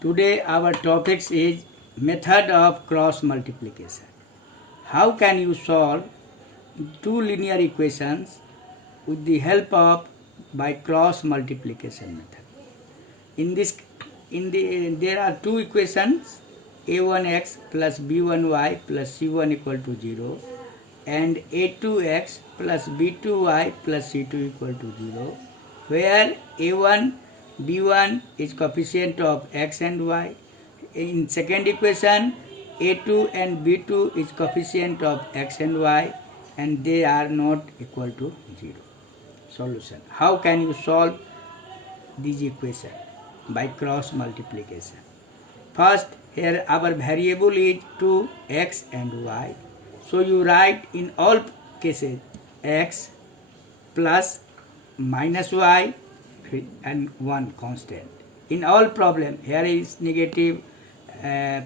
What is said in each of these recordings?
Today our topics is method of cross multiplication. How can you solve two linear equations with the help of by cross multiplication method? In this there are two equations, a1x plus b1y plus c1 equal to 0 and a2x plus b2y plus c2 equal to 0, where a1 b1 is coefficient of x and y. In second equation, a2 and b2 is coefficient of x and y, and they are not equal to 0. Solution: how can you solve these equations? By cross multiplication. First, here our variable is 2 x and y, so you write in all cases x plus minus y and 1 constant. In all problem, here is negative,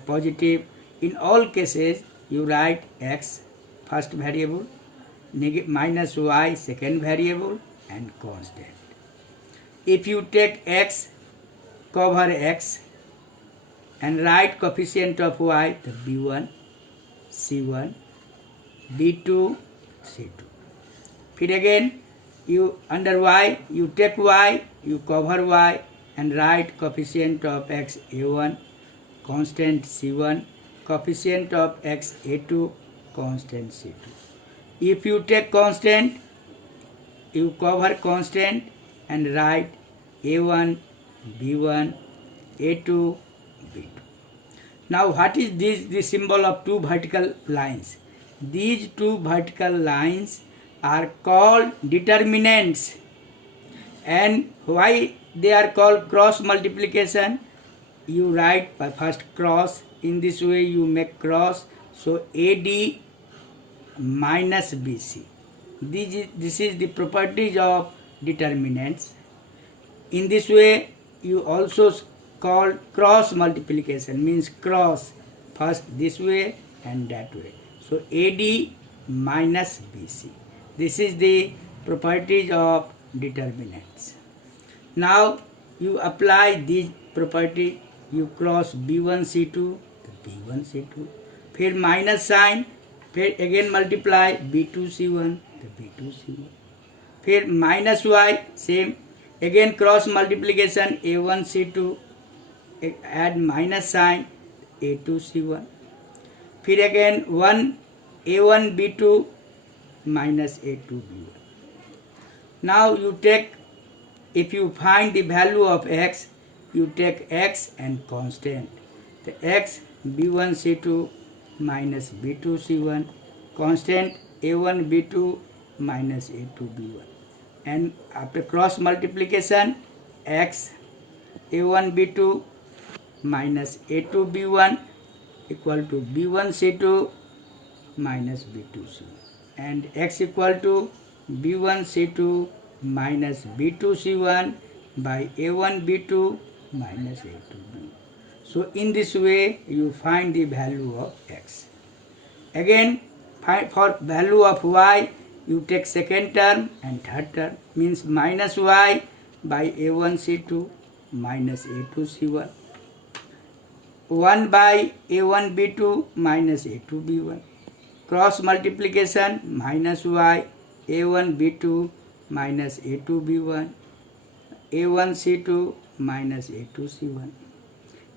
positive. In all cases you write x first variable, minus y second variable, and constant. If you take x, cover x and write coefficient of y, the b1 c1 b2 c2. फिर again you under y you take y, you cover y and write coefficient of x a1, constant c1, coefficient of x a2, constant c2. If you take constant, you cover constant and write a1 b1 a2 b2. Now what is this? The symbol of two vertical lines. These two vertical lines are called determinants. And why they are called cross multiplication? You write by first cross. In this way you make cross. So AD minus BC. This is the properties of determinants. In this way you also call cross multiplication, means cross first this way and that way. So AD minus BC. This is the properties of determinants. Now you apply these property, you cross b1 c2 to b1 c2, फिर minus sign, फिर again multiply b2 c1 to b2 c1, फिर minus y same, again cross multiplication a1 c2, add minus sign a2 c1, फिर again 1 a1 b2 minus a2 b1. Now you take, if you find the value of x, you take x and constant. The x b1 c2 minus b2 c1, constant a1 b2 minus a2 b1. And after cross multiplication, x a1 b2 minus a2 b1 equal to b1 c2 minus b2 c1, and x equal to b1 c2 minus b2 c1 by a1 b2 minus a2 b1. So in this way you find the value of x. Again for value of y you take second term and third term, means minus y by a1 c2 minus a2 c1, 1 by a1 b2 minus a2 b1, cross multiplication minus y a1 b2 minus a2 b1, a1 c2 minus a2 c1,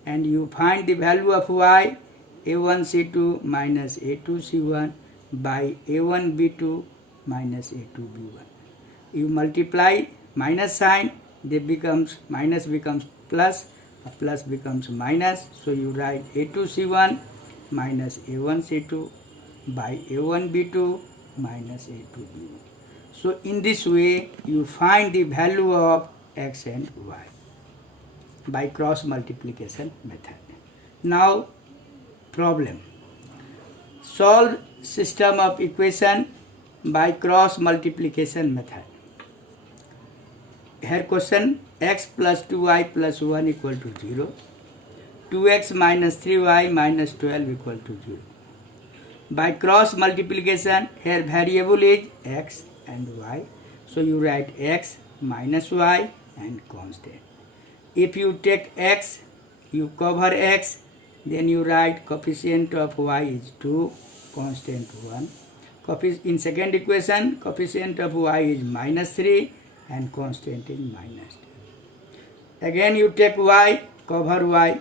and you find the value of y a1 c2 minus a2 c1 by a1 b2 minus a2 b1. You multiply minus sign, they becomes minus becomes plus, a plus becomes minus, so you write a2 c1 minus a1 c2 by a1 b2 minus a2 b1. So in this way you find the value of x and y by cross multiplication method. Now problem: solve system of equation by cross multiplication method. Here question: x plus 2y plus 1 equal to 0, 2x minus 3y minus 12 equal to 0. By cross multiplication, here variable is x and y, so you write x minus y and constant. If you take x, you cover x, then you write coefficient of y is 2, constant 1. In second equation, coefficient of y is -3 and constant is -2. Again you take y, cover y,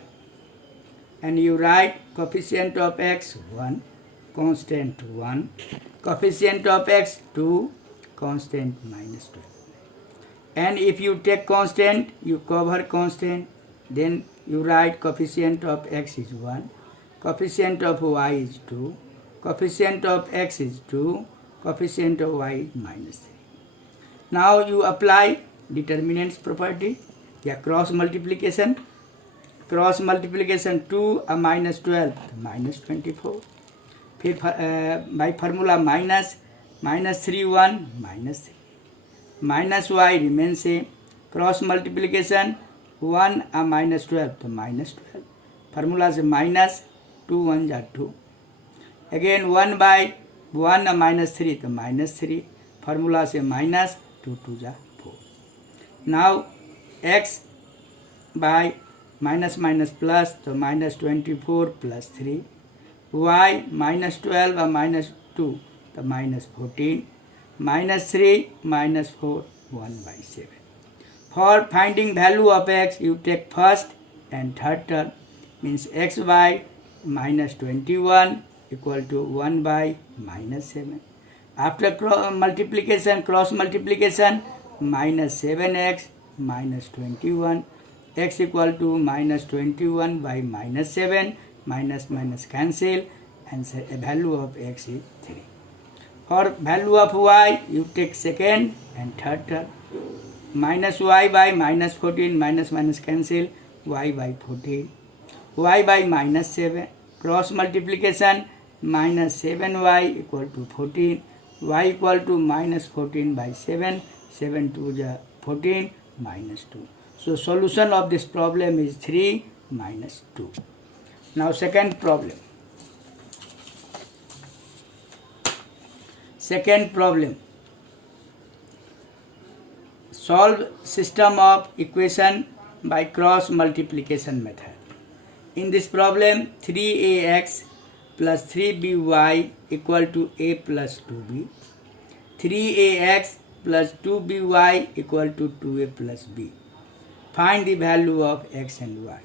and you write coefficient of x 1, constant 1, coefficient of x 2, constant -12. And if you take constant, you cover constant, then you write coefficient of x is 1, coefficient of y is 2, coefficient of x is 2, coefficient of y is -3. Now you apply determinants property, cross multiplication. Cross multiplication 2 -12 -24. फिर by formula minus 3 1 -3. Minus y remains same. Cross multiplication 1 -12 तो -12. Formula से minus 2 1 जा 2. Again 1 by 1 -3 तो -3. Formula से minus 2 2 जा 4. Now x by minus minus plus तो -24 plus 3. Y -12 और -2 तो -14. -3 -4 1 by 7. For finding value of x, you take first and third term, means x by -21 equal to 1 by -7. After cross multiplication, -7x -21, x equal to -21 by -7, minus cancel, and say a value of x is 3. For value of y, you take second and third term. Minus y by -14, minus cancel, y by 14. Y by -7. Cross multiplication, -7y equal to 14. Y equal to -14 by 7. 7 2 is 14, -2. So solution of this problem is 3 -2. Now second problem. Second problem. Solve system of equation by cross multiplication method. In this problem, 3ax plus 3by equal to a plus 2b. 3ax plus 2by equal to 2a plus b. Find the value of x and y.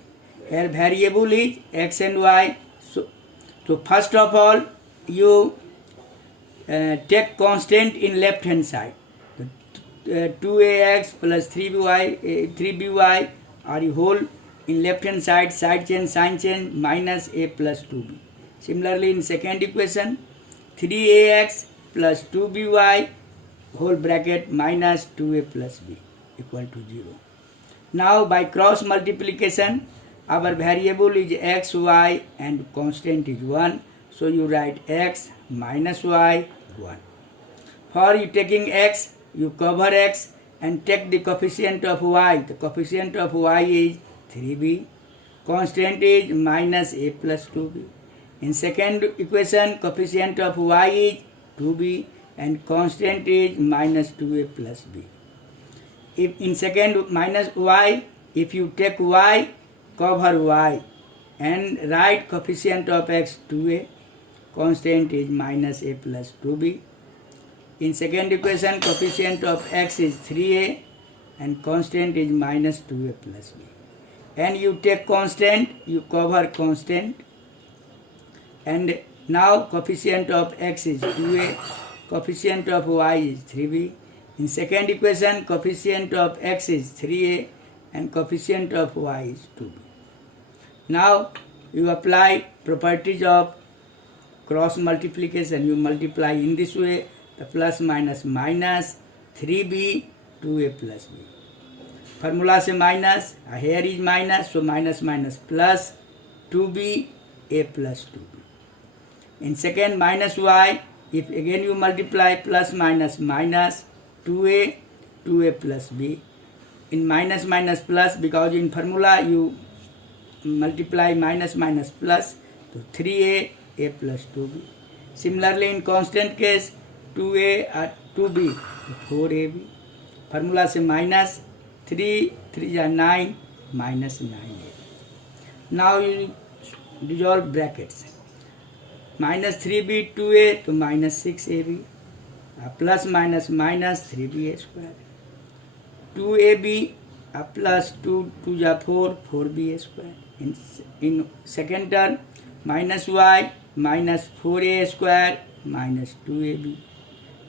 Here variable is x and y. So first of all, you take constant in left hand side. 2ax plus 3by are you whole in left hand side, side chain, sign chain, minus a plus 2b. Similarly in second equation, 3ax plus 2by whole bracket minus 2a plus b equal to 0. Now by cross multiplication, our variable is x, y and constant is 1. So you write x minus y 1. For you taking x, you cover x and take the coefficient of y. The coefficient of y is 3b. Constant is minus a plus 2b. In second equation, coefficient of y is 2b and constant is minus 2a plus b. If in second minus y, if you take y, cover y and write coefficient of x 2a, constant is minus a plus 2b. In second equation, coefficient of x is 3a and constant is minus 2a plus b. And you take constant, you cover constant, and now coefficient of x is 2a, coefficient of y is 3b. In second equation, coefficient of x is 3a and coefficient of y is 2b. Now you apply properties of cross multiplication. You multiply in this way, the plus minus 3b 2a plus b. Formula से minus, here is minus, so minus plus 2b a plus 2b. In second minus y, if again you multiply plus minus 2a plus b. In minus plus, because in formula you multiply minus plus, so 3a plus 2b. Similarly in constant case, 2a or 2b, so 4ab. Formula से minus 3 3 9 minus 9a. Now you dissolve brackets. Minus 3b 2a to minus 6ab. Plus minus minus 3b square. 2ab plus 2 2 ja 4 4b square. In second term, minus y minus 4a square minus 2ab.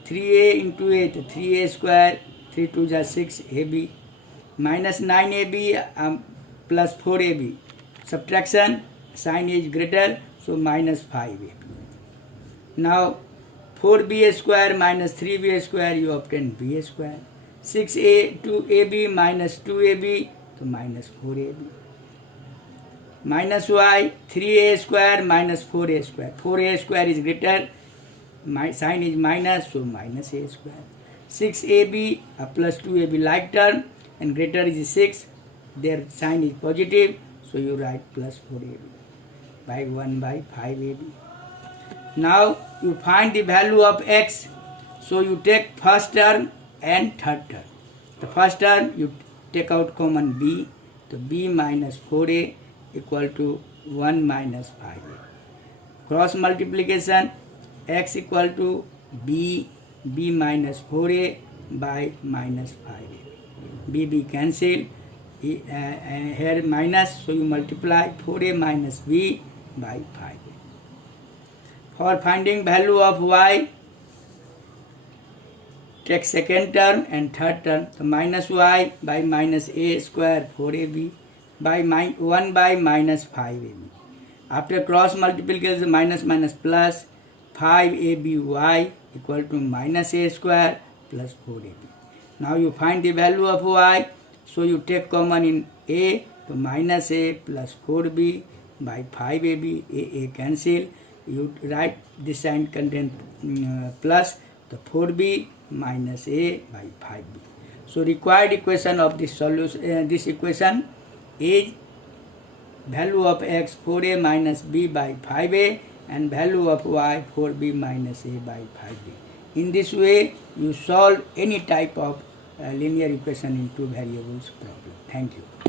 3a into a to 3a square, 3 2 ja 6ab. Minus 9ab plus 4ab. Subtraction, sign is greater, so minus 5ab. Now 4b square minus 3b square, you obtain b square. 6a to ab minus 2ab, so minus 4ab. Minus y, 3a square minus 4a square. 4a square is greater, my sign is minus, so minus a square. 6ab plus 2ab like term, and greater is 6, their sign is positive, so you write plus 4ab by 1 by 5ab. Now you find the value of x, so you take first term and third term. The first term you take out common b, so b minus 4a equal to 1 minus 5a. Cross multiplication, x equal to b minus 4a by minus 5a. b cancel, here minus, so you multiply 4a minus b by 5a. For finding value of y, take second term and third term. So minus y by minus a square 4ab by 1 by minus 5ab. After cross multiplication, minus minus plus 5aby equal to minus a square plus 4ab. Now you find the value of y, so you take common in a, to minus a plus 4b by 5ab, a cancel. You write this sign contain plus, the 4b minus a by 5b. So required equation of this solution, this equation is value of x 4a minus b by 5a and value of y 4b minus a by 5b. In this way, you solve any type of linear equation in two variables problem. Thank you.